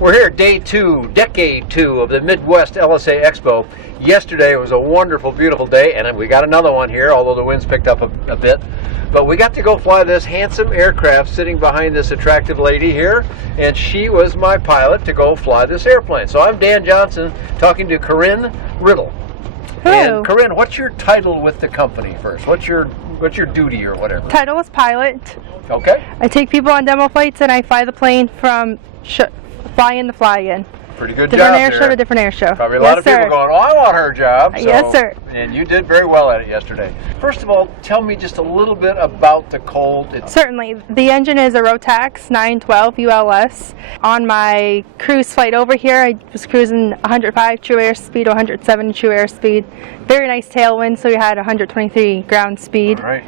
We're here day two, decade two of the Midwest LSA Expo. Yesterday was a wonderful, beautiful day, and we got another one here, although the wind's picked up a bit. But we got to go fly this handsome aircraft sitting behind this attractive lady here, and she was my pilot to go fly this airplane. So I'm Dan Johnson talking to Corinne Riddle. Hello. And Corinne, what's your title with the company first? What's your duty or whatever? Title is pilot. Okay. I take people on demo flights and I fly the plane from fly-in to fly-in. Pretty good different job air show to different air show. Probably a lot of people going, oh, I want her job. So, yes, sir. And you did very well at it yesterday. First of all, tell me just a little bit about the Colt. Certainly. The engine is a Rotax 912 ULS. On my cruise flight over here, I was cruising 105 true airspeed, 107 true airspeed. Very nice tailwind, so we had 123 ground speed. All right.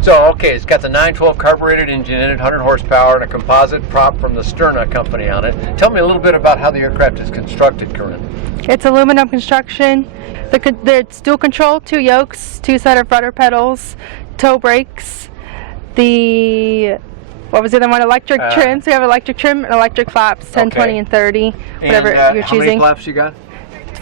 So, okay, it's got the 912 carbureted engine in it, 100 horsepower, and a composite prop from the Sterna company on it. Tell me a little bit about how the aircraft is constructed, Corinne. It's aluminum construction. It's dual control, 2 yokes, 2 set of rudder pedals, toe brakes. What was the other one? Electric trim. So you have electric trim and electric flaps, 10, 20, and 30, whatever you're choosing. How many flaps you got?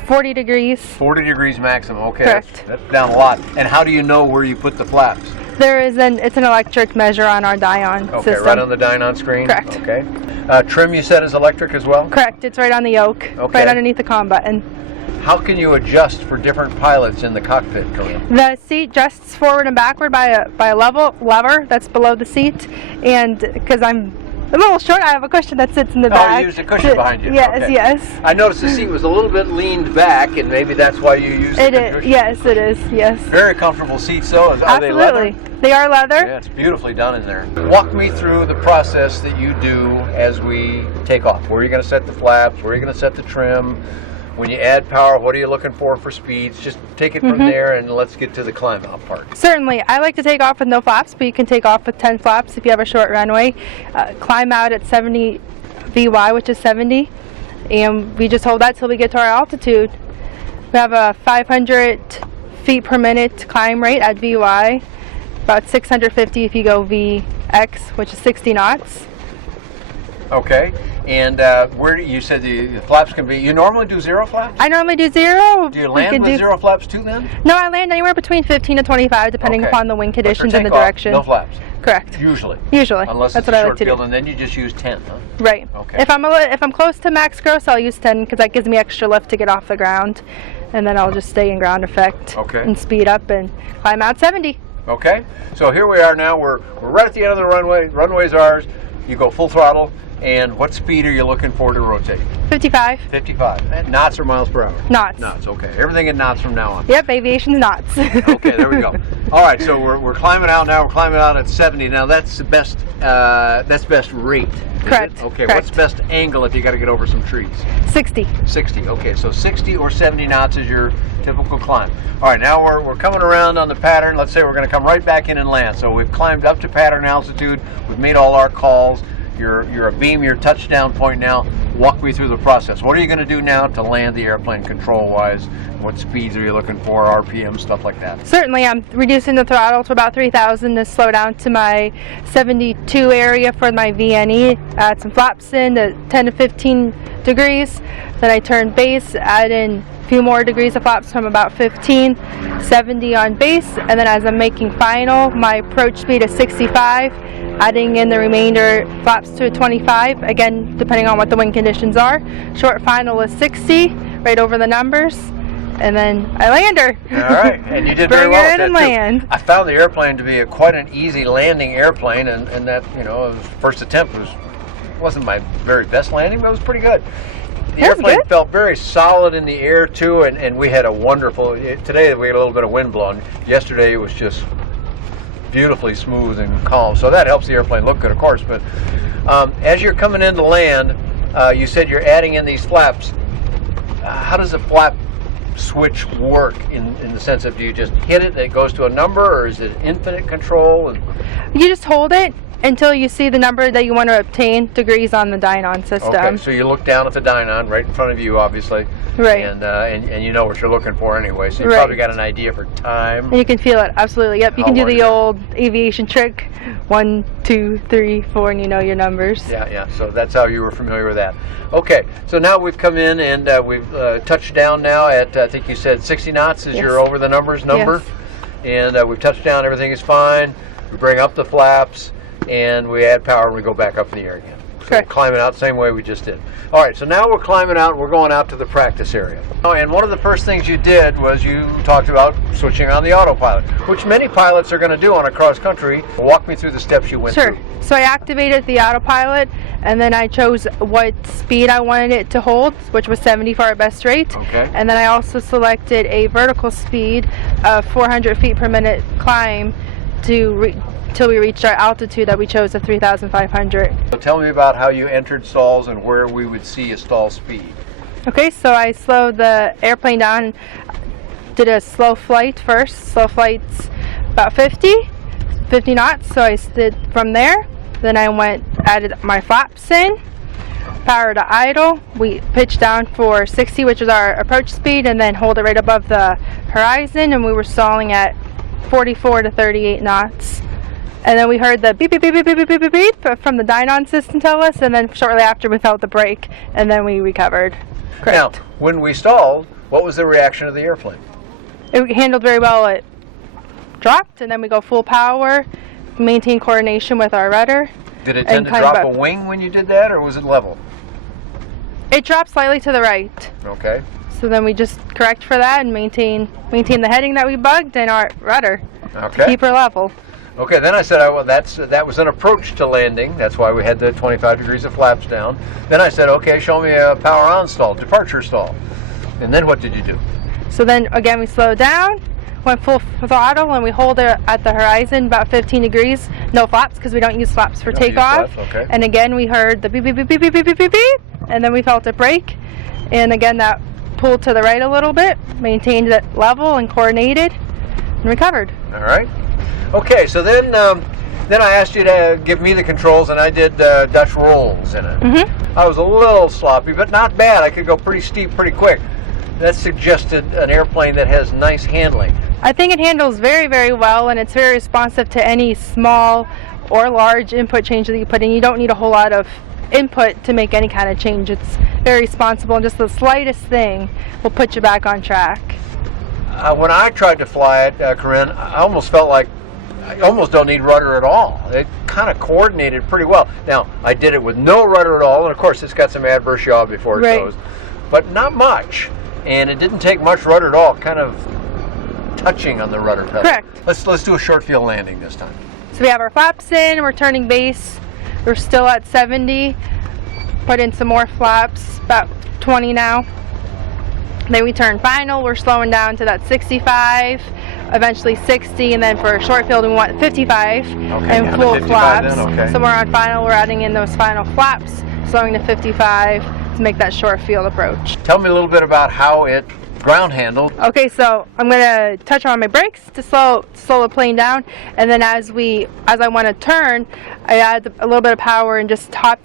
40 degrees. 40 degrees maximum, okay. Correct. That's down a lot. And how do you know where you put the flaps? It's an electric measure on our Dion system. Okay, right on the Dion screen? Correct. Okay. Trim you said is electric as well? Correct, it's right on the yoke, right underneath the comm button. How can you adjust for different pilots in the cockpit, Corinne? The seat adjusts forward and backward by a lever that's below the seat, and because I'm a little short, I have a cushion that sits in the back. Oh, you used a cushion behind you. Yes, okay. yes. I noticed the seat was a little bit leaned back, and maybe that's why you used the cushion. Yes, it is, yes. Very comfortable seats, though. Are they leather? They are leather. Yeah, it's beautifully done in there. Walk me through the process that you do as we take off. Where are you going to set the flaps? Where are you going to set the trim? When you add power, what are you looking for speeds? Just take it from there, and let's get to the climb out part. Certainly. I like to take off with no flaps, but you can take off with 10 flaps if you have a short runway. Climb out at 70 VY, which is 70, and we just hold that till we get to our altitude. We have a 500 feet per minute climb rate at VY, about 650 if you go VX, which is 60 knots. Okay, and where you said the flaps can be, you normally do 0 flaps? I normally do 0. Do you land with 0 flaps too then? No, I land anywhere between 15 to 25 depending upon the wind conditions and the direction. No flaps? Correct. Usually? Usually. Unless that's it's what a I short like to field, do. and then you just use 10, huh? Right. Okay. If I'm close to max gross, I'll use 10 because that gives me extra lift to get off the ground, and then I'll just stay in ground effect and speed up and climb out 70. Okay, so here we are now. We're right at the end of the runway. Runway's ours. You go full throttle. And what speed are you looking for to rotate? 55. 55. And knots or miles per hour? Knots. Knots, okay. Everything in knots from now on. Yep, aviation's knots. Okay, there we go. All right, so we're climbing out now. We're climbing out at 70. Now that's the best. That's best rate. Correct. Okay. Correct. What's best angle if you got to get over some trees? 60. 60. Okay, so 60 or 70 knots is your typical climb. All right, now we're coming around on the pattern. Let's say we're going to come right back in and land. So we've climbed up to pattern altitude. We've made all our calls. You're a beam, your touchdown point now. Walk me through the process. What are you going to do now to land the airplane control-wise? What speeds are you looking for, RPM, stuff like that? Certainly, I'm reducing the throttle to about 3,000 to slow down to my 72 area for my VNE. Add some flaps in to 10 to 15 degrees. Then I turn base, add in a few more degrees of flaps from about 15, 70 on base, and then as I'm making final, my approach speed is 65. Adding in the remainder flaps to 25, again depending on what the wind conditions are. Short final is 60, right over the numbers, and then I land her. All right, and you did very well at that and land. I found the airplane to be quite an easy landing airplane, and that, first attempt wasn't my very best landing, but it was pretty good. The airplane felt very solid in the air too, and we had a wonderful, today we had a little bit of wind blowing. Yesterday it was just beautifully smooth and calm, so that helps the airplane look good, of course. But as you're coming in to land, you said you're adding in these flaps. How does the flap switch work in the sense of, do you just hit it and it goes to a number, or is it infinite control? You just hold it until you see the number that you want to obtain degrees on the dynon system. Okay, so you look down at the dynon right in front of you, obviously. Right. And you know what you're looking for anyway, so you Right. probably got an idea for time. And you can feel it, absolutely. Yep, you How can do long the is it? old aviation trick, 1, 2, 3, 4, and you know your numbers. Yeah, so that's how you were familiar with that. Okay, so now we've come in and we've touched down now at, I think you said 60 knots is Yes. your over the numbers number. Yes. And we've touched down, everything is fine. We bring up the flaps and we add power and we go back up in the air again. So Correct. climbing out the same way we just did. All right, so now we're climbing out and we're going out to the practice area. Oh, and one of the first things you did was you talked about switching on the autopilot, which many pilots are going to do on a cross country. Walk me through the steps you went Sure. through. So I activated the autopilot, and then I chose what speed I wanted it to hold, which was 70 for our best rate. Okay. And then I also selected a vertical speed of 400 feet per minute climb till we reached our altitude that we chose of 3,500. So tell me about how you entered stalls and where we would see a stall speed. Okay, so I slowed the airplane down, did a slow flight first. Slow flight's about 50 knots, so I did from there. Then I added my flaps in, power to idle. We pitched down for 60, which is our approach speed, and then hold it right above the horizon, and we were stalling at 44 to 38 knots. And then we heard the beep, beep, beep, beep, beep, beep, beep, beep from the dynon system tell us, and then shortly after we felt the brake, and then we recovered. Correct. Now, when we stalled, what was the reaction of the airplane? It handled very well. It dropped, and then we go full power, maintain coordination with our rudder. Did it And tend to climb drop up. a wing when you did that, or was it level? It dropped slightly to the right. Okay. So then we just correct for that and maintain the heading that we bugged and our rudder. Okay. Keep her level. Okay, then I said, well, that was an approach to landing. That's why we had the 25 degrees of flaps down. Then I said, okay, show me a power on stall, departure stall. And then what did you do? So then again we slowed down, went full throttle, and we hold it at the horizon about 15 degrees. No flaps because we don't use flaps for You don't use takeoff. flaps, okay. And again we heard the beep beep beep beep beep beep beep beep beep, and then we felt it brake. And again that pulled to the right a little bit, maintained it level and coordinated, and recovered. All right. Okay, so then I asked you to give me the controls, and I did Dutch rolls in it. Mm-hmm. I was a little sloppy, but not bad. I could go pretty steep pretty quick. That suggested an airplane that has nice handling. I think it handles very, very well, and it's very responsive to any small or large input change that you put in. You don't need a whole lot of input to make any kind of change. It's very responsible, and just the slightest thing will put you back on track. When I tried to fly it, Corinne, I almost felt like I almost don't need rudder at all. It kind of coordinated pretty well. Now, I did it with no rudder at all, and of course it's got some adverse yaw before it Right. goes, but not much. And it didn't take much rudder at all, kind of touching on the rudder pedal. Correct. Let's do a short field landing this time. So we have our flaps in, we're turning base, we're still at 70, put in some more flaps, about 20 now. Then we turn final, we're slowing down to that 65, eventually 60, and then for a short field we want 55 down and to full 55 flaps. then, okay. So we're on final, we're adding in those final flaps, slowing to 55 to make that short field approach. Tell me a little bit about how it ground handled. Okay, so I'm gonna touch on my brakes to slow the plane down, and then as I want to turn, I add a little bit of power and just tap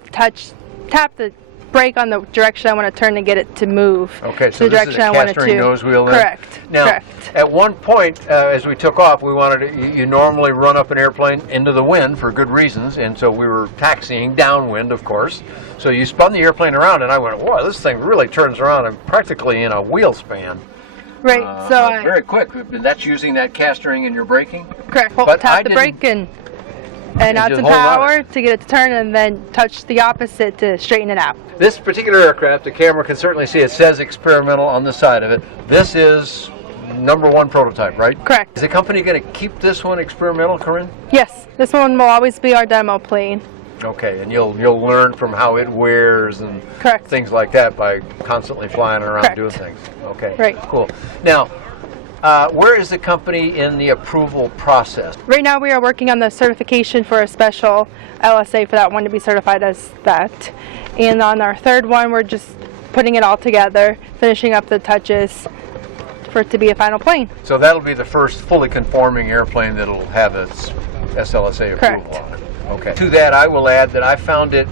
the brake on the direction I want to turn to get it to move. Okay, so the this is direction a I want it castering to. nose wheel then? Correct. Now, Correct. at one point, as we took off, we wanted to, you normally run up an airplane into the wind for good reasons, and so we were taxiing downwind, of course. So you spun the airplane around, and I went, "Boy, this thing really turns around and practically in a wheel span." Right. So Very quick. That's using that castering in your braking. correct. But I Tap the didn't- brake and add just some hold on power to get it to turn, and then touch the opposite to straighten it out. This particular aircraft, the camera can certainly see it says experimental on the side of it. This is #1 prototype, right? Correct. Is the company going to keep this one experimental, Corinne? Yes. This one will always be our demo plane. Okay, and you'll learn from how it wears and Correct. things like that by constantly flying around Correct. doing things. Okay, Right. cool. Now, where is the company in the approval process? Right now we are working on the certification for a special LSA for that one to be certified as that. And on our third one we're just putting it all together, finishing up the touches for it to be a final plane. So that'll be the first fully conforming airplane that'll have its SLSA approval Correct. on it. Okay. To that, I will add that I found it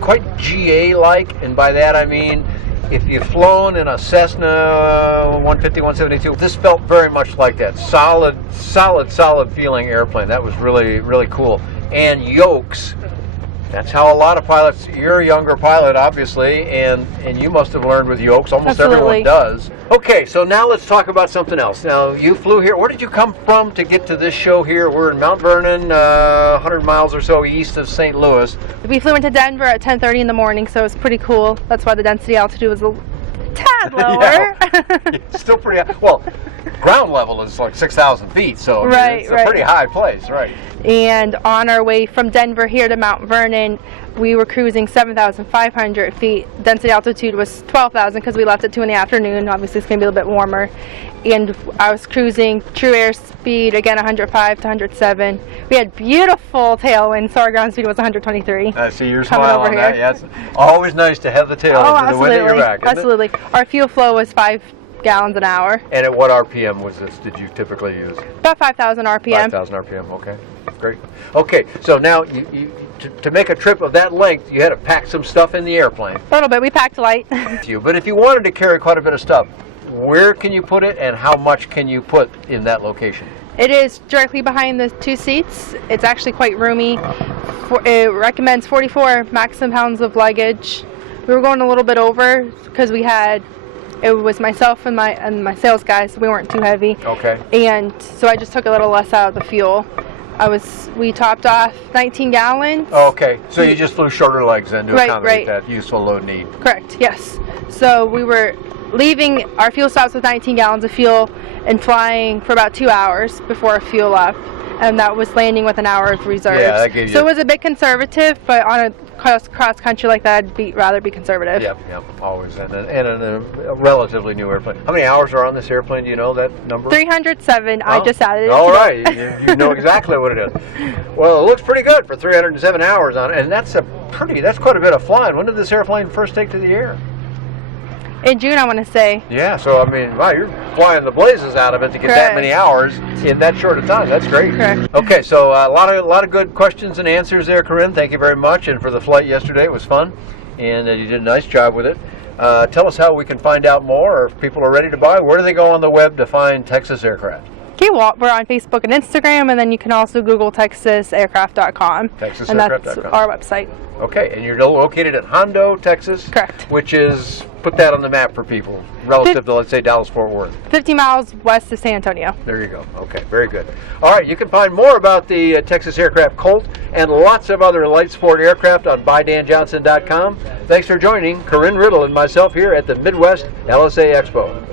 quite GA-like, and by that I mean if you've flown in a Cessna 150, 172, this felt very much like that. Solid feeling airplane. That was really, really cool. And yokes. That's how a lot of pilots, you're a younger pilot, obviously, and you must have learned with yokes. Almost Absolutely. everyone does. Okay, so now let's talk about something else. Now, you flew here. Where did you come from to get to this show here? We're in Mount Vernon, 100 miles or so east of St. Louis. We flew into Denver at 10:30 in the morning, so it was pretty cool. That's why the density altitude was a tad lower. It's still pretty high. Well, ground level is like 6,000 feet, so Right, it's a pretty high place, right? And on our way from Denver here to Mount Vernon, we were cruising 7,500 feet. Density altitude was 12,000 because we left at 2 in the afternoon. Obviously, it's going to be a little bit warmer. And I was cruising true airspeed, again, 105 to 107. We had beautiful tailwind, so our ground speed was 123. I see your Coming smile over on here. that. Yeah, it's always nice to have the tailwind Oh, for the wind at your back. Isn't it? absolutely. Our fuel flow was 5 gallons an hour. And at what RPM was this? Did you typically use? About 5,000 RPM. 5,000 RPM. Okay, great. Okay, so now to make a trip of that length, you had to pack some stuff in the airplane. A little bit. We packed light. But if you wanted to carry quite a bit of stuff, where can you put it, and how much can you put in that location? It is directly behind the 2 seats. It's actually quite roomy. It recommends 44 maximum pounds of luggage. We were going a little bit over because it was myself and my sales guys, so we weren't too heavy. Okay. And so I just took a little less out of the fuel. We topped off 19 gallons. Okay, so you just flew shorter legs then to Right, accommodate right. that useful load need. Correct, yes. So we were leaving our fuel stops with 19 gallons of fuel and flying for about 2 hours before our fuel up. And that was landing with an hour of reserves. Yeah, that gives you... So it was a bit conservative, but on a cross country like that, I'd rather be conservative. Yep, always. And a relatively new airplane. How many hours are on this airplane? Do you know that number? 307. I just added it. All right, you know exactly what it is. Well, it looks pretty good for 307 hours on it, and that's quite a bit of flying. When did this airplane first take to the air? In June, I want to say. Yeah, so I mean, wow, you're flying the blazes out of it to get that many hours in that short a time. That's great. Correct. Okay, so a lot of good questions and answers there, Corinne. Thank you very much. And for the flight yesterday, it was fun, and you did a nice job with it. Tell us how we can find out more, or if people are ready to buy. Where do they go on the web to find Texas Aircraft? Okay, well, we're on Facebook and Instagram, and then you can also Google TexasAircraft.com. TexasAircraft.com. And that's our website. Okay, and you're located at Hondo, Texas? Correct. Which is, put that on the map for people, relative to, let's say, Dallas-Fort Worth. 50 miles west of San Antonio. There you go. Okay, very good. All right, you can find more about the Texas Aircraft Colt and lots of other light sport aircraft on BuyDanJohnson.com. Thanks for joining Corinne Riddle and myself here at the Midwest LSA Expo.